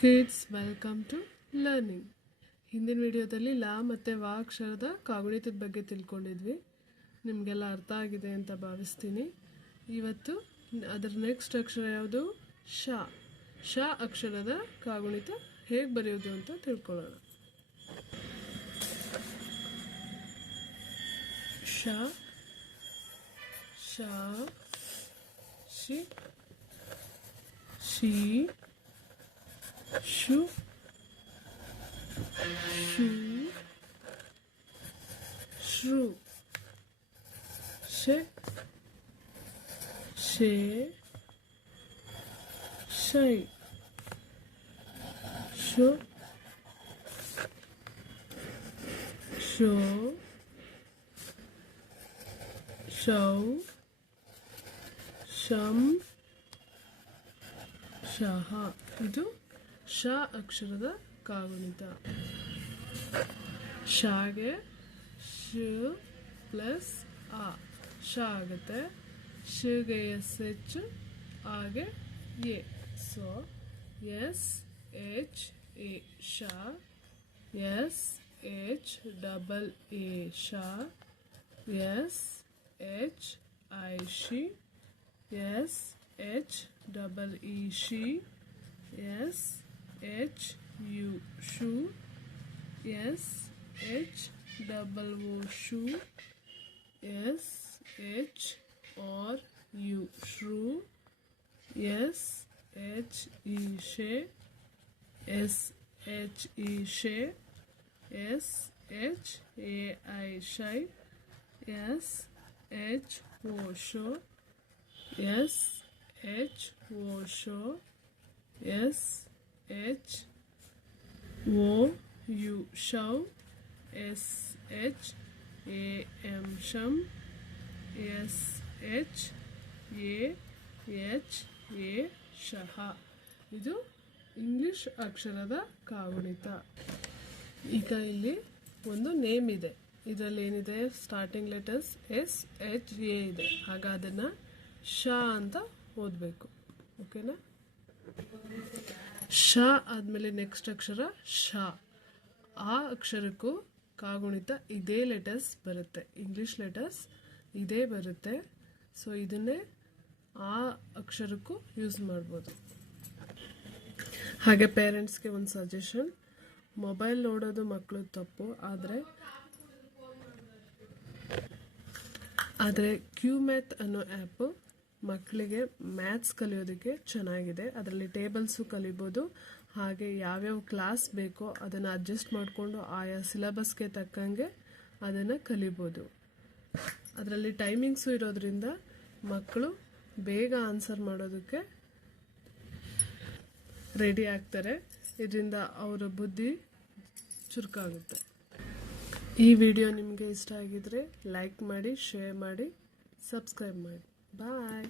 Kids welcome to learning ಹಿಂದಿನ ವಿಡಿಯೋದಲ್ಲಿ ಲಾ ಮತ್ತು ವಾ ಅಕ್ಷರದ ಕಾಗುಣಿತದ ಬಗ್ಗೆ ತಿಳ್ಕೊಂಡಿದ್ವಿ. ನಿಮಗೆಲ್ಲ ಅರ್ಥ ಆಗಿದೆ ಅಂತ ಭಾವಿಸ್ತೀನಿ. ಇವತ್ತು ಅದರ ನೆಕ್ಸ್ಟ್ ಅಕ್ಷರ ಯಾವುದು? ಶ. ಶ ಅಕ್ಷರದ ಕಾಗುಣಿತ ಹೇಗೆ ಬರೆಯೋದು ಅಂತ ತಿಳ್ಕೊಳ್ಳೋಣ. ಶ. ಶಿ. ಶಿ. shu, shu, shu, She. She. She. shu, shu, Show. Shum. Shaha. Do. ಶ ಅಕ್ಷರದ ಕಾಗುಣಿತ ಶಾಗೆ ಶ್ ಪ್ಲಸ್ ಆ ಶ ಆಗುತ್ತೆ ಶಿಗೆ ಎಸ್ ಎಚ್ ಆಗೆ A so S H A ಶ ಎಸ್ ಎಚ್ ಡಬಲ್ ಎ ಶ S H I she S H double E she S H U shoe S H double O shoe S H or U shrew S H E she. S H E she. S H A I shy S H O show S H O show yes. H O U show. S H A M sham S H A H A ಶಹ ಇದು English ಅಕ್ಷರದ ಕಾಗುಣಿತ. ಈಗ ಇಲ್ಲಿ ಒಂದು name ಇದೆ. ಇದರಲ್ಲಿ ಏನಿದೆ? Starting letters S H A ಇದೆ. ಆಗ ಅದನ್ನು ಶ ಅಂತ ಓದಬೇಕು. ಓಕೆನಾ ಶ ಆದಮೇಲೆ ನೆಕ್ಸ್ಟ್ ಅಕ್ಷರ ಶ. ಆ ಅಕ್ಷರಕ್ಕೂ ಕಾಗುಣಿತ ಇದೇ ಲೆಟರ್ಸ್ ಬರುತ್ತೆ. ಇಂಗ್ಲಿಷ್ ಲೆಟರ್ಸ್ ಇದೇ ಬರುತ್ತೆ. ಸೊ ಇದನ್ನೇ ಆ ಅಕ್ಷರಕ್ಕೂ ಯೂಸ್ ಮಾಡ್ಬೋದು. ಹಾಗೆ ಪೇರೆಂಟ್ಸ್ಗೆ ಒಂದು ಸಜೆಷನ್ ಮೊಬೈಲ್ ನೋಡೋದು ಮಕ್ಕಳು ತಪ್ಪು, ಆದರೆ ಆದರೆ ಕ್ಯೂ ಮ್ಯಾಥ್ ಅನ್ನೋ ಆ್ಯಪು ಮಕ್ಕಳಿಗೆ ಮ್ಯಾಥ್ಸ್ ಕಲಿಯೋದಕ್ಕೆ ಚೆನ್ನಾಗಿದೆ. ಅದರಲ್ಲಿ ಟೇಬಲ್ಸು ಕಲಿಬೋದು, ಹಾಗೆ ಯಾವ್ಯಾವ ಕ್ಲಾಸ್ ಬೇಕೋ ಅದನ್ನು ಅಡ್ಜಸ್ಟ್ ಮಾಡಿಕೊಂಡು ಆಯಾ ಸಿಲೆಬಸ್ಗೆ ತಕ್ಕಂಗೆ ಅದನ್ನು ಕಲಿಬೋದು. ಅದರಲ್ಲಿ ಟೈಮಿಂಗ್ಸು ಇರೋದ್ರಿಂದ ಮಕ್ಕಳು ಬೇಗ ಆನ್ಸರ್ ಮಾಡೋದಕ್ಕೆ ರೆಡಿ ಆಗ್ತಾರೆ. ಇದರಿಂದ ಅವರ ಬುದ್ಧಿ ಚುರುಕಾಗುತ್ತೆ. ಈ ವಿಡಿಯೋ ನಿಮಗೆ ಇಷ್ಟ ಆಗಿದ್ರೆ ಲೈಕ್ ಮಾಡಿ, ಶೇರ್ ಮಾಡಿ, ಸಬ್ಸ್ಕ್ರೈಬ್ ಮಾಡಿ. Bye.